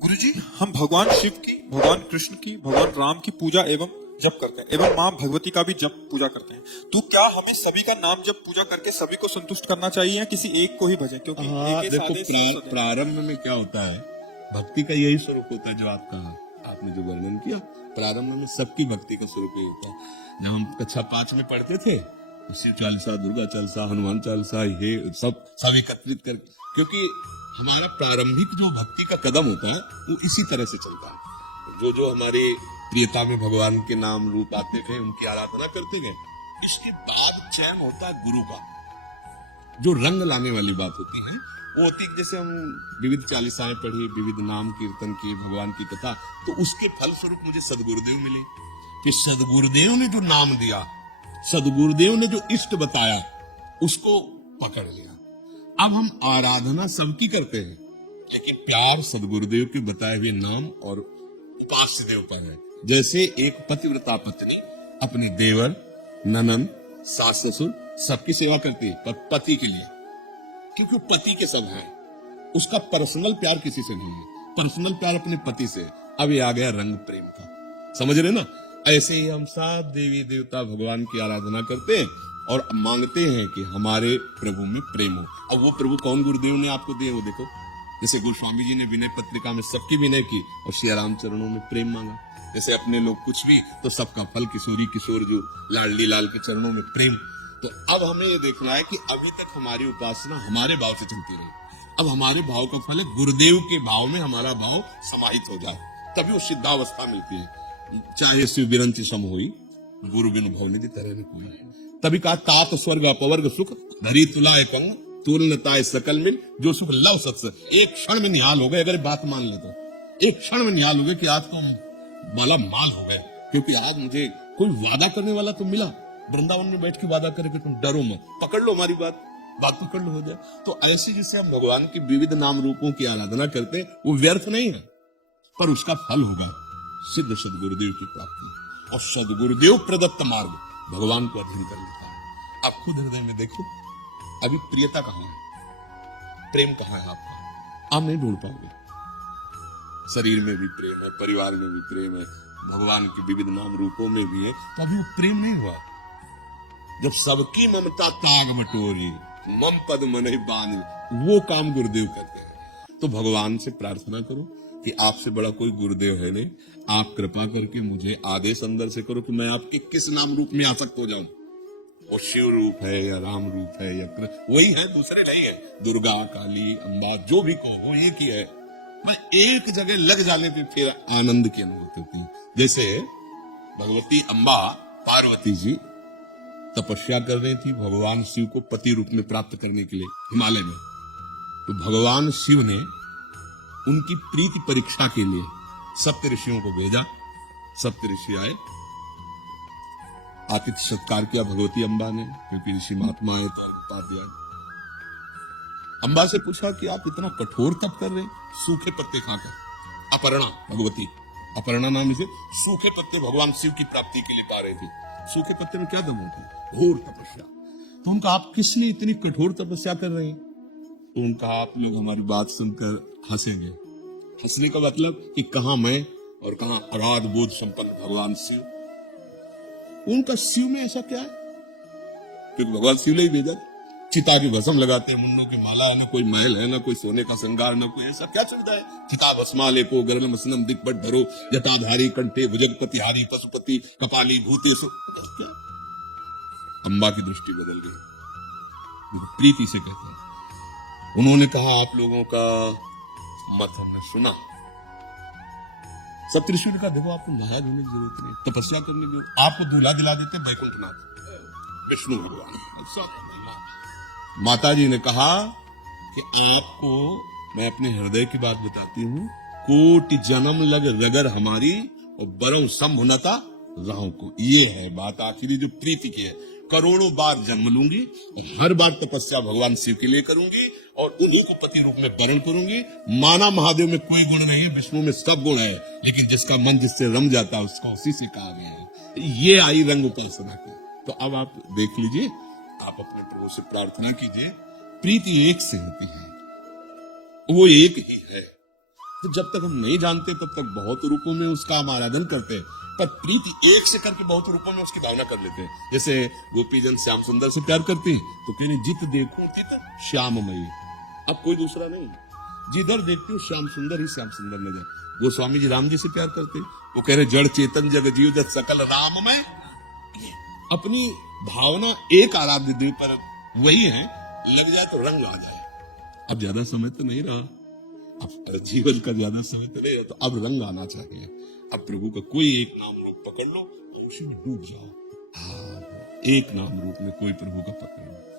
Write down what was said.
गुरुजी, हम भगवान शिव की, भगवान कृष्ण की, भगवान राम की पूजा एवं जप करते हैं एवं माँ भगवती का भी जप पूजा करते हैं। तो क्या हमें सभी का नाम जप पूजा करके सभी को संतुष्ट करना चाहिए या किसी एक को ही भजें? क्योंकि हाँ, एक देखो सादे प्रारंभ में क्या होता है, भक्ति का यही स्वरूप होता है जो आपने जो वर्णन किया। प्रारंभ में सबकी भक्ति का स्वरूप यही होता है। जब हम कक्षा 5 में पढ़ते थे, शिव चालीसा, दुर्गा चालीसा, हनुमान चालीसा, ये सब एकत्रित कर, क्योंकि हमारा प्रारंभिक जो भक्ति का कदम होता है वो इसी तरह से चलता है। जो जो हमारे प्रियता में भगवान के नाम रूप आते थे, उनकी आराधना करते गए। इसके बाद चयन होता है गुरु का। जो रंग लाने वाली बात होती है वो होती है, जैसे हम विविध चालीसाएं पढ़ी, विविध नाम कीर्तन किए, भगवान की कथा, तो उसके फल स्वरूप मुझे सदगुरुदेव मिले कि सदगुरुदेव ने जो नाम दिया, सदगुरुदेव ने जो इष्ट बताया, उसको पकड़ लिया। अब हम आराधना सबकी करते हैं, लेकिन प्यार सदगुरुदेव के बताए हुए नाम और उपास्य देव पर है। जैसे एक पतिव्रता पत्नी अपने देवर, ननंद, सास ससुर सबकी सेवा करती है, पर पति के लिए, क्योंकि वो पति के संग है, उसका पर्सनल प्यार किसी से नहीं है, पर्सनल प्यार अपने पति से। अब ये आ गया रंग प्रेम का, समझ रहे ना? ऐसे ही हम सब देवी देवता भगवान की आराधना करते हैं और मांगते हैं कि हमारे प्रभु में प्रेम हो। अब वो प्रभु कौन गुरुदेव ने आपको दिए, वो देखो। जैसे गोस्वामी जी ने विनय पत्रिका में सबकी विनय की और श्री राम चरणों में प्रेम मांगा। जैसे अपने लोग कुछ भी तो सबका फल किशोरी किशोर जो लाडली लाल के चरणों में प्रेम। तो अब हमें ये देखना है कि अभी तक हमारी उपासना हमारे भाव से चलती रही। अब हमारे भाव का फल है गुरुदेव के भाव में हमारा भाव समाहित हो जाए, तभी वो सिद्धावस्था मिलती है। चाहे शिव बिरंच सम होई, गुरु बिनु भव निधि तरह कोई। तभी कहा तात स्वर्ग अपवर्ग सुख धरी तुला एकंग तुलनताए सकल मिल, जो सुख लव सत्स। एक क्षण में निहाल हो गए, अगर बात मान ले तो एक क्षण में निहाल हो गए कि आज तो माला माल हो गए, क्योंकि आज मुझे कोई वादा करने वाला तो मिला। वृंदावन में बैठ के वादा करे कि तुम डरो मत, पकड़ लो हमारी बात पकड़ लो, हो जाए। तो ऐसे जिससे हम भगवान के विविध नाम रूपों की आराधना करते हैं, वो व्यर्थ नहीं है, पर उसका फल होगा सिद्ध सदगुरुदेव की प्राप्ति। और सदगुरुदेव प्रदत्त मार्ग भगवान को अधीन कर लेता है। आप खुद हृदय में देखो, अभी प्रियता कहाँ है, प्रेम कहाँ है आपका? आप नहीं ढूंढ पाओगे। शरीर में भी प्रेम है, परिवार में भी प्रेम है, भगवान के विविध नाम रूपों में भी है, तो अभी वो प्रेम नहीं हुआ। जब सबकी ममता ताग बटोरी, मम पद मन बानी, वो काम गुरुदेव करते हैं। तो भगवान से प्रार्थना करो कि आपसे बड़ा कोई गुरुदेव है नहीं, आप कृपा करके मुझे आदेश अंदर से करो कि मैं आपके किस नाम रूप में आसक्त हो जाऊं। वो शिव रूप है या राम रूप है या वही है, दूसरे नहीं है। दुर्गा, काली, अम्बा, जो भी को वो एक ही है। मैं एक जगह लग जाने पे फिर आनंद की अनुभूति होती है। जैसे भगवती अम्बा पार्वती जी तपस्या कर रही थी भगवान शिव को पति रूप में प्राप्त करने के लिए हिमालय में। तो भगवान शिव ने उनकी प्रीति परीक्षा के लिए सप्त ऋषियों को भेजा। सप्त ऋषि आए, आतिथ्य सत्कार किया भगवती अम्बा ने, क्योंकि ऋषि महात्मा आए तो पा दिया। अम्बा से पूछा कि आप इतना कठोर तप कर रहे, सूखे पत्ते खाकर। अपर्णा, भगवती अपर्णा नाम से सूखे पत्ते भगवान शिव की प्राप्ति के लिए पा रही थी। सूखे पत्ते में क्या दम होती है? घोर तपस्या। तो उनका आप किस लिए इतनी कठोर तपस्या कर रहे हैं? तो उनका आप लोग हमारी बात सुनकर हंसेंगे। हंसने का मतलब कि कहां मैं और कहां अगाध बोध संपन्न भगवान शिव। उनका शिव में ऐसा क्या है? क्योंकि भगवान शिव ने ही भेजा। चिता की भस्म लगाते हैं, मुन्नों की माला है, ना कोई महल है, ना कोई सोने का श्रृंगार, ना कोई ऐसा क्या सुविधा है? चिता भस्माले को गरल मसनम दिग्बट धरो जटाधारी कंठे भुजगपति हारी पशुपति कपाली भूतेशु। क्या? अम्बा की दृष्टि बदल गई, प्रीति से कहते हैं। उन्होंने कहा आप लोगों का मत हमने सुना। सप्तऋषि ने कहा देखो आपको नहा धोने की जरूरत नहीं, तपस्या करने की जरूरत, आपको दूल्हा दिला देते वैकुंठनाथ विष्णु भगवान। माता जी ने कहा कि आपको मैं अपने हृदय की बात बताती हूँ, कोटि जन्म लग रगर हमारी और बरौ संभुनता राहों को। ये है बात आखिरी जो प्रीति की है। करोड़ों बार जन्म लूंगी और हर बार तपस्या भगवान शिव के लिए करूंगी और उन्हीं को पति रूप में वरण करूंगी। माना महादेव में कोई गुण नहीं है, विष्णु में सब गुण है, लेकिन जिसका मन जिससे रम जाता है उसको उसी से कहा गया है। ये आई रंग उपासना की। तो अब आप देख लीजिए, आप अपने प्रभु से प्रार्थना कीजिए, प्रीति एक से होती है, वो एक ही है। तो जब तक हम नहीं जानते तब तक बहुत रूपों में उसका हम आराधन करते हैं, पर प्रीति एक से करके बहुत रूपों में उसकी भावना कर लेते हैं। जैसे गोपीजन श्याम सुंदर से प्यार करते हैं तो कहने जित देखो तित श्याममयी, अब कोई दूसरा नहीं, जिधर देखते हो श्याम सुंदर ही श्याम सुंदर नजर। वो स्वामी जी राम जी से प्यार करते हैं, वो कह रहे जड़ चेतन जग जीव जत सकल राममय। अपनी भावना एक आराध्य देव पर वही है, लग जाए तो रंग आ जाए। अब ज्यादा समय तो नहीं रहा, अब जीवन का ज्यादा समय तो नहीं है, तो अब रंग आना चाहिए। अब प्रभु का कोई एक नाम रूप पकड़ लो, उसी में डूब जाओ। हाँ, एक नाम रूप में कोई प्रभु का पकड़ लो।